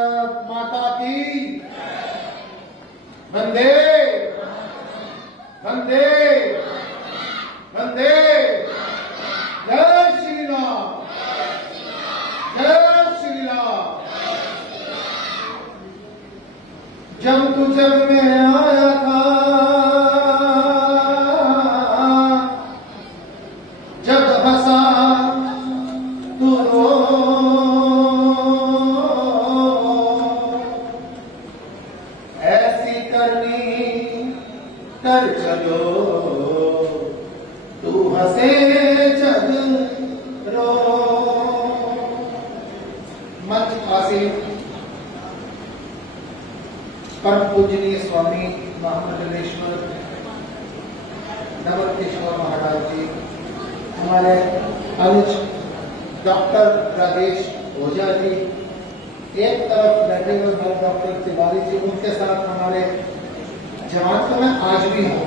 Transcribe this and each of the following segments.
माता की वंदे वंदे वंदे। जय श्री राम, जय श्री राम। जब तू जब में आया था, जब हंसा तू रो, ऐसी करनी कर चलो, तू हंसे जग रो। मंच आसीन परम पूजनीय स्वामी महामंडलेश्वर नवलकेश्वर महाराज जी, हमारे अनुज डॉक्टर राजेश ओझा जी एक तरफ बैठे हुए हैं, डॉक्टर तिवारी जी, उनके साथ हमारे जवान तो मैं आज भी हूं,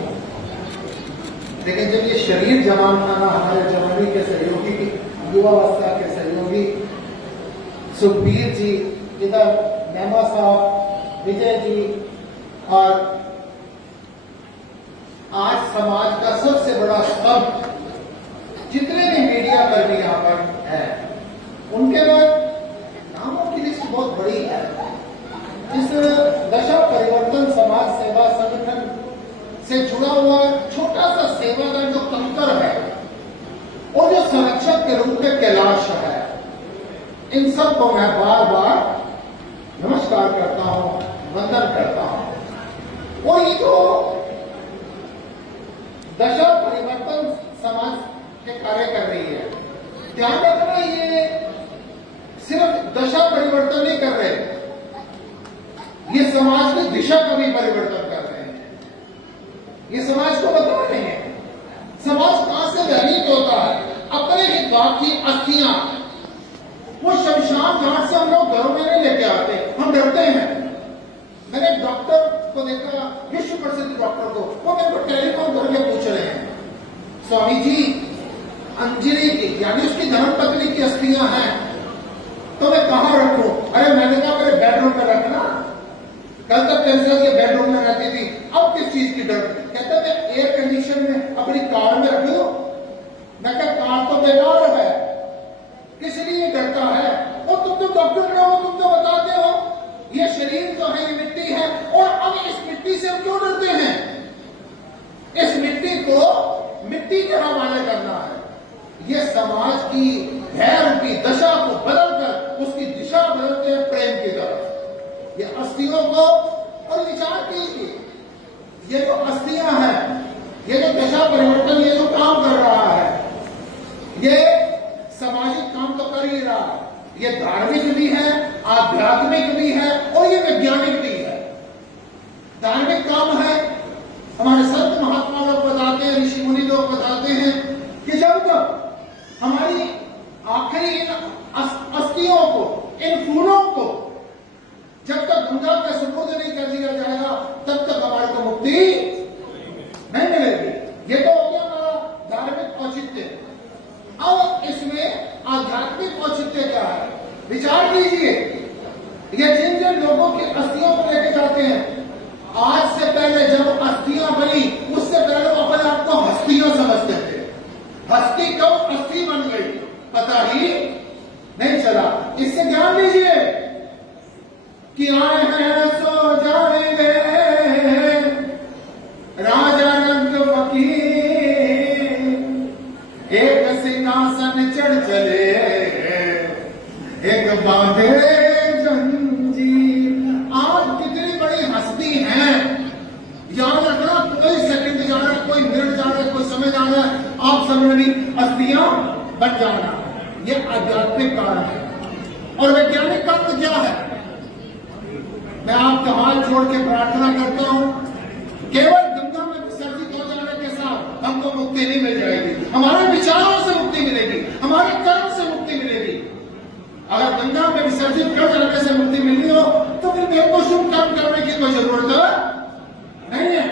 लेकिन जब ये शरीर जवान खाना हमारे जवानी के सहयोगी, युवावस्था के सहयोगी सुखबीर जी, इधर नेमा साहब, विजय जी, और आज समाज का सबसे बड़ा स्तंभ जितने भी मीडिया कर्मी यहाँ पर है, उनके बाद नामों की लिस्ट बहुत बड़ी है। इस दशा परिवर्तन समाज सेवा संगठन से जुड़ा हुआ छोटा सा सेवादार जो कंकर है और जो संरक्षक के रूप में कैलाश है, इन सबको मैं बार बार नमस्कार करता हूं, वंदन करता हूं। और ये जो दशा परिवर्तन समाज के कार्य कर रही है, ध्यान रखना, ये सिर्फ दशा परिवर्तन नहीं कर रहे, ये समाज की दिशा का भी परिवर्तन कर रहे हैं। ये समाज को बता रहे हैं समाज कहां से व्यतीत होता है। अपने ही बाप की अस्थियां वो शमशान घाट से हम लोग घरों में नहीं लेके आते, हम डरते हैं। मैंने एक डॉक्टर को देखा, विश्व प्रसिद्ध डॉक्टर को, वो मेरे को टेलीफोन करके पूछ रहे हैं, स्वामी जी अंजलि की यानी उसकी धर्मपत्नी की अस्थियां हैं, तो मैं कहां रखूं? अरे मैंने कहा मेरे बेडरूम में रखना, कल तक कैंसर के बेडरूम में रहती थी, अब किस चीज की डर? कहता मैं एयर कंडीशन में अपनी कार में रख लूं। मैं कहा कार तो बेकार है, किस लिए डरता है? और तुम तो डॉक्टर हो, तुम तो बताते हो ये शरीर तो है, ये मिट्टी है, और अब इस मिट्टी से हम क्यों डरते हैं? इस मिट्टी को मिट्टी के हवाले करना है। ये समाज की भय रूपी दशा को बदलकर उसकी दिशा बदलते हैं प्रेम की तरफ। ये अस्थियों को, और विचार कीजिए, ये जो अस्थियां हैं, ये जो दशा परिवर्तन, ये जो काम कर रहा है, ये सामाजिक काम तो कर ही रहा है, ये धार्मिक भी है, आध्यात्मिक भी है, और ये वैज्ञानिक भी है। धार्मिक काम है, हमारे संत महात्मा लोग बताते हैं, ऋषि मुनि लोग बताते हैं कि जब तक हमारी आखिरी इन अस्थियों को, इन फूलों को जब तक गंगा के सुपुर्द नहीं कर दिया जाएगा, तब तक हमारे को मुक्ति नहीं मिलेगी। ये तो हो गया हमारा धार्मिक औचित्य। अब इसमें आध्यात्मिक औचित्य क्या है? विचार कीजिए, ये जिन जिन लोगों की अस्थियों को लेके जाते हैं, आज से पहले जब अस्थियां बनी, उससे पहले वो अपने आप को हस्तियां समझते थे। हस्ती कब अस्थि बन गई पता ही नहीं चला। इससे ज्ञान लीजिए कि आए हैं सो जाएंगे राजा रंग फकीर, एक सिंहासन चढ़ चले, एक बांधे जंजीर। आज कितनी बड़ी हस्ती है, याद रखना, कोई सेकंड जा रहा है, कोई मिनट जा रहा है, कोई समय जा रहा है, आप समय भी अस्थियां बन जाना। ये आध्यात्मिक कारण है। और वैज्ञानिक कारण क्या है? मैं आपका हाथ जोड़ के प्रार्थना करता हूं, केवल गंगा में विसर्जित हो जाने के साथ हमको मुक्ति नहीं मिल जाएगी, हमारे विचारों से मुक्ति मिलेगी, हमारे कर्म से मुक्ति मिलेगी। अगर गंगा में विसर्जित कर जाने से मुक्ति मिलनी हो, तो फिर मेरे को शुभ कर्म करने की कोई जरूरत नहीं है,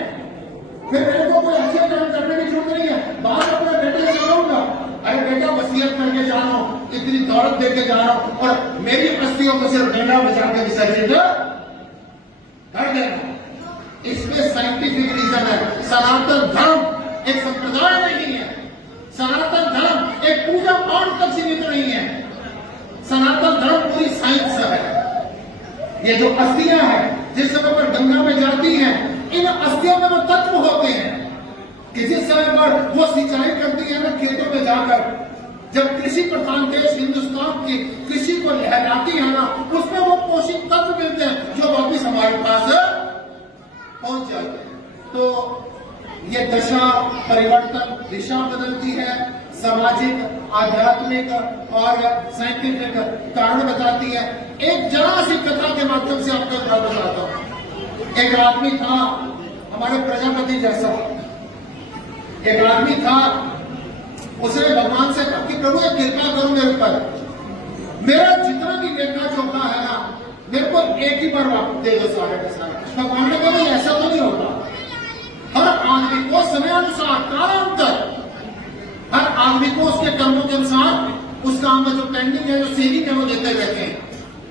फिर मेरे को कोई अच्छे कर्म करने की जरूरत नहीं है। बात अपने बेटे से कहूंगा, अरे बेटा वसीयत करके जा रहा हूं, इतनी दौलत देके जा रहा हूं, और मेरी अस्थियों को सिर्फ गंगा बचा के विसर्जित विभाजित कर देना। इसमें साइंटिफिक रीजन है। सनातन धर्म एक संप्रदाय नहीं है, सनातन धर्म एक पूजा पाठ तक सीमित नहीं है, सनातन धर्म पूरी साइंस है। ये जो अस्थियां हैं जिस समय पर गंगा में जाती हैं, इन अस्थियों में वो तत्व होते हैं कि जिस समय पर वो सिंचाई करती है ना खेतों में जाकर, जब कृषि प्रधान देश हिंदुस्तान की कृषि को लहराती है ना, उसमें वो पोषक तत्व मिलते हैं जो वापिस हमारे पास पहुंच जाते हैं। तो ये दशा परिवर्तन दिशा बदलती है, सामाजिक, आध्यात्मिक और साइंटिफिक कारण बताती है। एक जरा सी कथा के माध्यम से आपको एक बात बताता हूं। एक आदमी था हमारे प्रजापति जैसा, एक आदमी था, उसने भगवान से कहा कि प्रभु एक कृपा करो मेरे ऊपर, मेरा जितना भी लेखा जोखा है ना मेरे को एक ही बार वापस दे दो सारे के सारे। भगवान ने कहा ऐसा तो नहीं होता, हर आदमी को समयानुसार कालांतर, हर आदमी को उसके कर्मों के अनुसार उस काम में जो पेंडिंग है, जो सेविंग है, वो देते रहते हैं।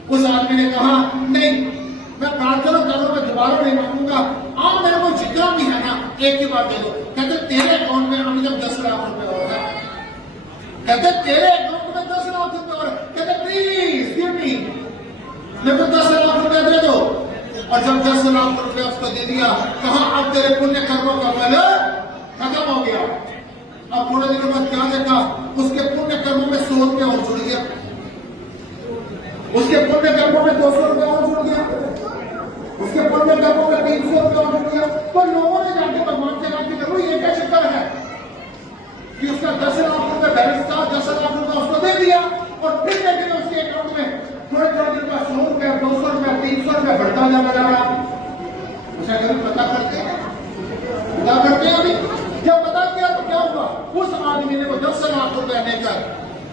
उस आदमी ने कहा नहीं, मैं प्रार्थना करूं, मैं दोबारा नहीं मांगूंगा, आप मेरे को जितना भी है ना एक ही बार दे दो। कहते तेरे अकाउंट में अभी तक 10 लाख रुपए और है, कहते तेरे अकाउंट में 10 लाख रुपए और, कहते प्लीज गिव मी, मेरे को 10 लाख रुपए दे दो। और जब 10 लाख रुपए उसको दे दिया, कहा अब तेरे पुण्य कर्मों का फल खत्म हो गया। अब थोड़े दिनों बाद क्या देखा, उसके पुण्य कर्मों में 100 रुपया और जुड़ गया, उसके पुण्य कर्मों में 200 रुपया और जुड़ गया, उसके पुण्य कर्मों में 300 रुपया और जुड़ गया। तो लोगों ने जाके भगवान से कहा कि प्रभु ये क्या चक्कर है कि उसका 10 लाख रुपए बैलेंस था, 10 लाख रुपए उसको दे दिया और फिर लेकिन उसके अकाउंट में थोड़े दिन का 100 रुपया, 200 रुपया, 300 रुपया बढ़ता जा रहा। उसे कभी पता करते हैं अभी, जब पता किया तो क्या हुआ, उस आदमी ने वो 10 लाख रुपया लेकर,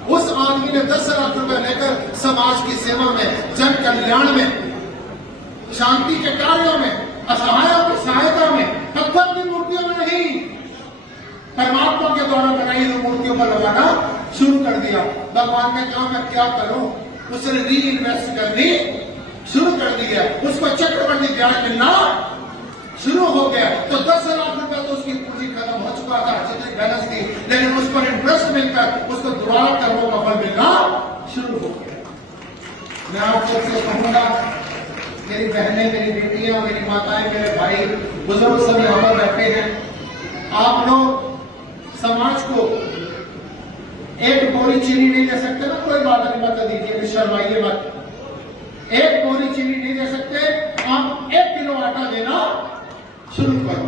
उस आदमी ने 10 लाख रुपया लेकर समाज की सेवा में, जन कल्याण में, शांति के कार्यों में, असहायों की सहायता में, पत्थर की मूर्तियों में नहीं, परमात्मा के द्वारा बनाई हुई मूर्तियों पर लगाना शुरू कर दिया। भगवान ने कहा मैं क्या करूं, उसने री इन्वेस्ट करनी शुरू कर दिया, उसको चक्रवृद्धि ब्याज मिलना शुरू हो गया। तो 10 लाख रुपया तो उसकी पूंजी खत्म हो चुका था जितनी बैलेंस थी, लेकिन उस पर इंटरेस्ट मिलकर उसको दोबारा कर्मों का फल मिलना शुरू हो गया। मैं आप सबसे कहूंगा, मेरी बहनें, मेरी बेटियां, मेरी माताएं, मेरे भाई, बुजुर्ग सब यहाँ पर बैठे हैं, आप लोग समाज को एक बोरी चीनी नहीं दे सकते ना, कोई बात नहीं, मत दीजिए, शर्माइए मत, एक बोरी चीनी नहीं दे सकते, आप 1 किलो आटा देना शुरू करो।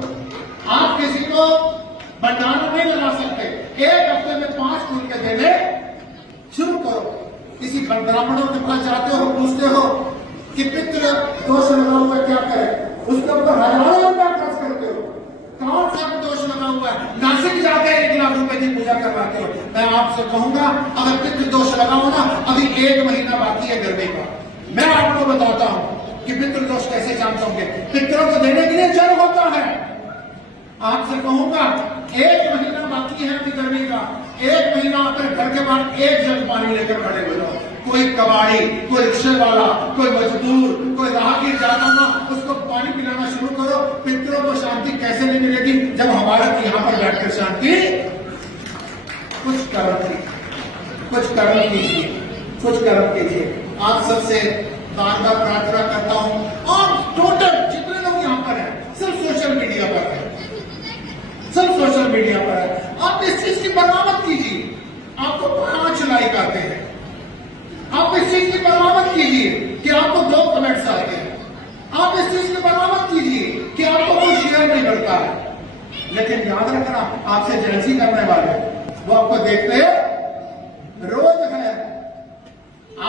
आप किसी को भंडारा नहीं लगा सकते, एक हफ्ते में 5 फूल के देने शुरू करो। किसी ब्राह्मणों के पास जाते हो, पूछते हो कि पितृ दोष लगा हुआ क्या करे, उसके ऊपर हजारों रुपया खर्च करते हो, कौन सा दोष लगा हुआ है, नासिक जाकर 1 लाख रुपए की पूजा करवाते हो। मैं आपसे कहूंगा अगर पितृ दोष लगा हो ना, अभी 1 महीना बाकी है गर्मी का, मैं आपको बताता हूं कि पितृ दोष कैसे जान पाओगे। पितरों को देने के लिए जल होता है, आपसे कहूंगा 1 महीना बाकी है अभी गर्मी का, 1 महीना आकर घर के बाहर 1 जग पानी लेकर खड़े हो जाओ। कोई कबाड़ी, कोई रिक्शे वाला, कोई मजदूर, कोई राहगीर जाता ना, उसको पानी पिलाना शुरू करो। पितरों को शांति कैसे नहीं मिलेगी जब हमारा यहाँ पर बैठकर शांति, कुछ कर्म कीजिए, कुछ कर्म कीजिए। आप सबसे बार बार प्रार्थना करता हूं, और टोटल जितने लोग यहाँ पर हैं सिर्फ सोशल मीडिया पर है, सिर्फ सोशल मीडिया पर है, आप इस चीज की परवाह मत कीजिए, आपको 5 लाइक आते हैं, आप इस चीज की परवाह मत कीजिए कि आपको 2 कमेंट्स आते हैं, आप इस चीज की परवाह मत कीजिए कि आपको कोई शेयर नहीं करता है। लेकिन याद रखना, आपसे जेलसी करने वाले वो आपको देखते रोज है,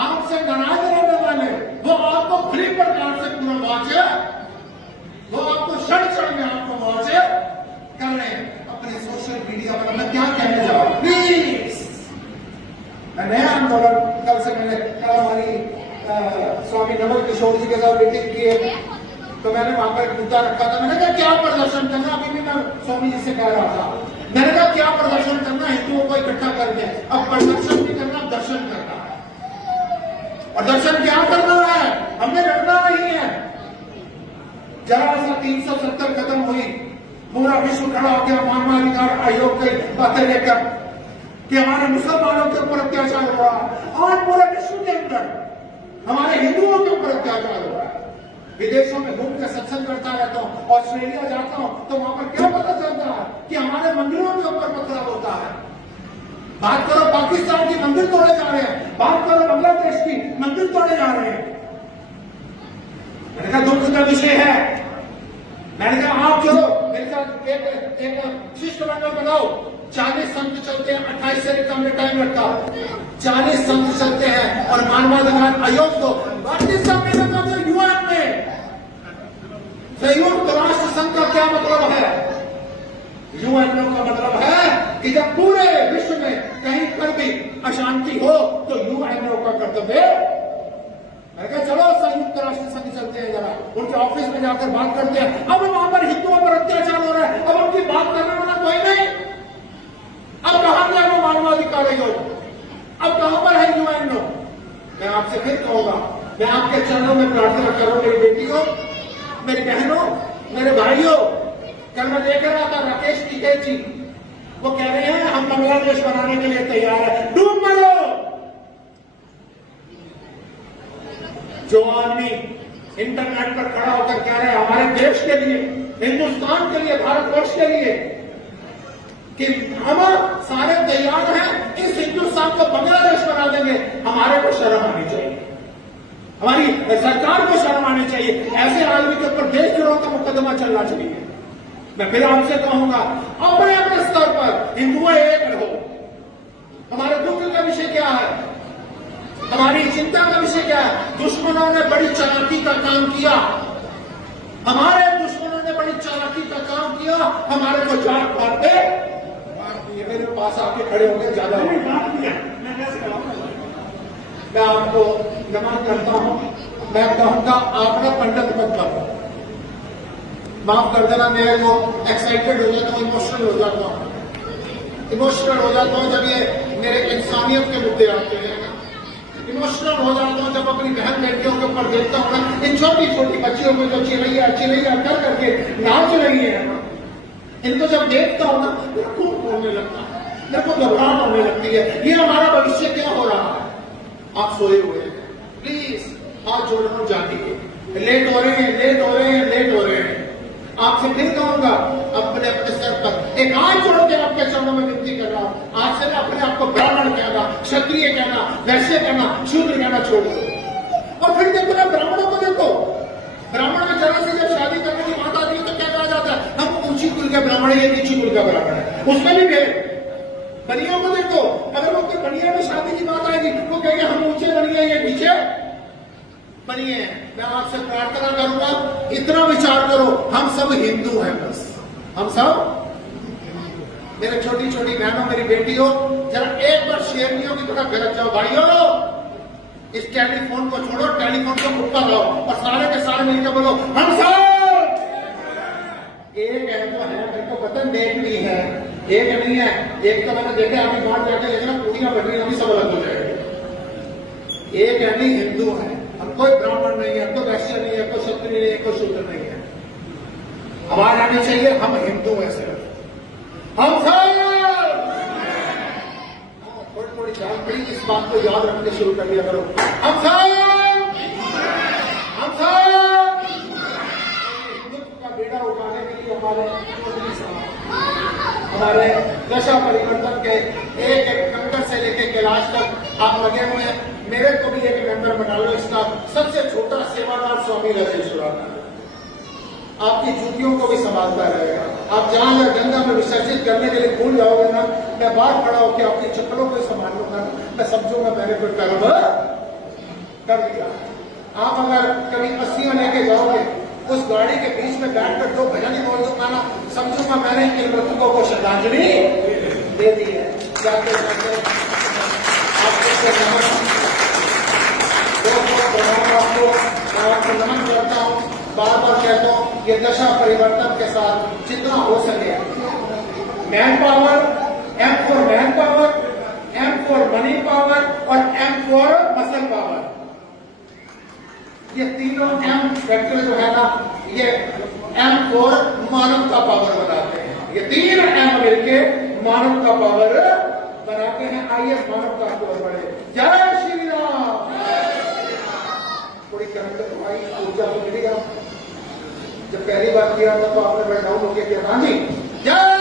आपसे नाराज रहने वाले वो आपको फ्री प्रकार से पूरा वॉच, वो आपको क्षण में आपको वॉच कर रहे हैं अपने सोशल मीडिया पर। मैं क्या कहने जा रहा हूं, प्लीज, नया आंदोलन कल से मैंने, कल हमारी स्वामी नवल किशोर जी के साथ मीटिंग की है, तो मैंने वहां पर एक मुद्दा रखा था, मैंने कहा क्या प्रदर्शन करना, अभी भी मैं स्वामी जी से कह रहा था, मैंने कहा क्या प्रदर्शन करना, हिंदुओं को इकट्ठा करके, अब प्रदर्शन नहीं करना, दर्शन करना है। और दर्शन क्या करना है, हमने डरना नहीं है। जरा सा 370 खत्म हुई, पूरा विश्व खड़ा हो गया मानवाधिकार आयोग की बातें लेकर कि हमारे मुसलमानों के ऊपर अत्याचार हो रहा है, और पूरे विश्व के अंदर हमारे हिंदुओं के ऊपर अत्याचार हो रहा है। विदेशों में घूम के सत्संग करता रहता हूं, ऑस्ट्रेलिया जाता हूं तो वहां पर क्या पता चलता है कि हमारे मंदिरों के ऊपर पथराव होता है। बात करो पाकिस्तान की, मंदिर तोड़े जा रहे हैं, बात करो बांग्लादेश की, मंदिर तोड़े जा रहे हैं। मैंने कहा दुख का विषय है। मैंने कहा आप चलो मेरे साथ एक शिष्टमंडल बनाओ, 40 संत चलते हैं, 28 से कम में टाइम रखा, 40 संत चलते हैं और मानवाधिकार आयोग को 32 यूएन में संयुक्त राष्ट्र संघ का क्या मतलब है? यूएनओ का मतलब है कि जब पूरे विश्व में कहीं पर भी अशांति हो तो यूएनओ का कर्तव्य। मैंने कहा चलो संयुक्त राष्ट्र संघ चलते हैं, जरा उनके ऑफिस में जाकर बात करते हैं। अब वहां पर हिंदुओं पर अत्याचार हो रहा है, अब उनकी बात करने वाला कोई नहीं। अब कहां गया वो मानवाधिकार आयोग? अब कहां पर है यूएनओ? मैं आपसे फिर कहूंगा, मैं आपके चरणों में प्रार्थना करूं, मेरी बेटियों, मेरी बहनों, मेरे भाइयों। कल मैं देख रहा था राकेश टिकैत जी, वो कह रहे हैं हम बांग्लादेश बनाने के लिए तैयार है। डूब मरो। जो आदमी इंटरनेट पर खड़ा होकर कह रहे हैं हमारे देश के लिए, हिंदुस्तान के लिए, भारतवर्ष के लिए कि हम सारे तैयार हैं, इस हिंदुस्तान को बांग्लादेश बना देंगे, हमारे को शर्म आनी चाहिए, हमारी सरकार को शर्म आनी चाहिए। ऐसे आदमी के ऊपर देशद्रोह का मुकदमा चलना चाहिए। मैं फिर आपसे कहूंगा, अपने अपने स्तर पर हिंदुओं एक रहो। हमारे दुख का विषय क्या है? हमारी चिंता का विषय क्या है? दुश्मनों ने बड़ी चालाकी का काम किया, हमारे दुश्मनों ने बड़ी चालाकी का काम किया, हमारे को जात पात पे ये मेरे पास आके खड़े हो गए, ज्यादा मैं आपको नमन करता हूं। मैं कहूंगा आप ना पंडित मत बनो, माफ कर देना, मेरे को एक्साइटेड हो जाता हूं, इमोशनल हो जाता हूं जब ये मेरे इंसानियत के मुद्दे आते हैं। इमोशनल हो जाता हूं जब अपनी बहन बेटियों के ऊपर देखता हूं ना, इन छोटी छोटी बच्चियों को जो चिलैया कर करके नाच रही है, इनको जब देखता हूं ना मेरे को होने लगता है, मेरे को घबराहट होने लगती है। ये हमारा भविष्य क्या हो रहा है? आप सोए हुए हैं, प्लीज हाथ जोड़ना जानिए। लेट हो रहे हैं। आपसे फिर कहूंगा, अपने अपने सर पर एक हाथ जोड़ के आपके चरणों में विनती कर रहा हूं। आज से अपने आप को ब्राह्मण कहना, क्षत्रिय कहना, वैश्य कहना, शूद्र कहना छोड़ दो। और फिर देखो ना ब्राह्मणों को देखो, ब्राह्मण में जरा से जब शादी करने की बात आती है तो क्या कहा जाता है? हम ऊंची कुल का ब्राह्मण है, नीची कुल का ब्राह्मण है। उसमें भी भेद। बनिया को देखो, अगर वो बनिया में शादी की बात आएगी वो कहेंगे हम ऊंचे बनिए, ये नीचे बनिए। मैं आपसे प्रार्थना करूंगा, इतना विचार करो, हम सब हिंदू हैं, बस हम सब। मेरे छोटी छोटी बहनों, मेरी बेटियों, जरा एक बार शेरनियों की तरह गलत जाओ भाइयों। इस टेलीफोन को छोड़ो, टेलीफोन को ऊपर लाओ और सारे के सारे मिलकर बोलो हम सब एक है। तो है, मेरे को पता नेक भी है, एक नहीं है। एक तो मैंने देखा अभी बाहर जाके देखना पूरियां बन रही, अभी सब अलग हो जाएगा। एक है नहीं, हिंदू है। हम कोई ब्राह्मण नहीं है, कोई वैश्य नहीं है, कोई क्षत्रिय नहीं है, कोई शूद्र नहीं है। आवाज आनी चाहिए हम हिंदू हैं, सिर्फ हम सब। थोड़ी थोड़ी जान पड़ी, इस बात को याद रखने शुरू कर दिया करो। हम सब हिंदुत्व का बेड़ा उठाने के लिए हमारे दशा परिवर्तन के एक एक कंकर से लेके कैलाश तक आप लगे हुए हैं। मेरे को भी एक मेंबर बना लो इसका। सबसे छोटा सेवादार स्वामी राजेश्वर आपकी जूतियों को भी संभालता रहेगा। आप जहां गंगा में विसर्जित करने के लिए भूल जाओगे ना, मैं बाहर खड़ा होकर आपकी चप्पलों को संभाल लूंगा, मैं समझूंगा मैंने कोई कर दिया। आप अगर कभी अस्सियां लेके जाओगे, उस गाड़ी के बीच में बैठकर दो भजन ही बोल दूंगा ना, समझूंगा मैंने इन मृतकों को श्रद्धांजलि दे दी है। आपको नमन करता हूँ, बार बार कहता हूँ, ये दशा परिवर्तन के साथ जितना हो सके man power, M for man power, M for money power और एम फॉर मसल पावर, ये तीनों एम फैक्टर जो है ना, ये एम फॉर मानव का पावर बनाते हैं। ये तीन एम मिलके मानव का पावर बनाते हैं। आइए मानव का पावर बढ़े। जय श्री राम। थोड़ी करंट तो आई, ऊर्जा तो मिली। जब पहली बार किया था तो आपने बड़े डाउन हो गया कि हाँ जी जय